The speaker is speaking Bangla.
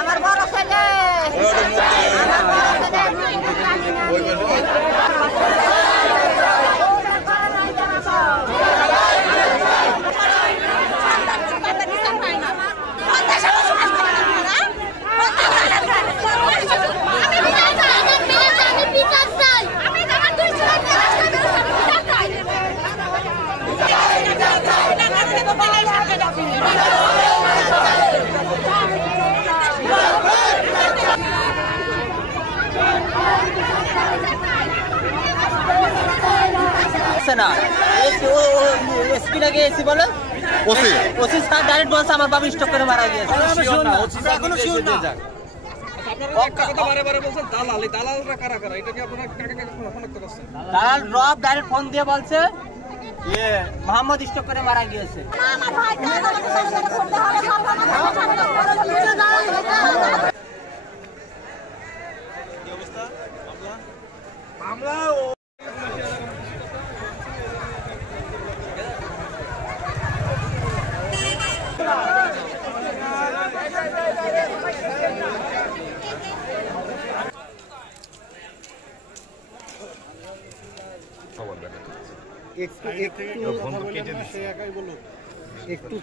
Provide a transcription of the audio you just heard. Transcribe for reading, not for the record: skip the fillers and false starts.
আমার বড় ছেলে না এসপি নাকি এসি বলে ওসি ওসি স্যার ডাইরেক্ট বলছে আমার বাবা স্টক করে মারা গিয়েছে। এখনো শিওর না। দালাল রব ডাইরেক্ট ফোন দিয়ে বলছে মোহাম্মদ স্টক করে মারা গিয়েছে। একটু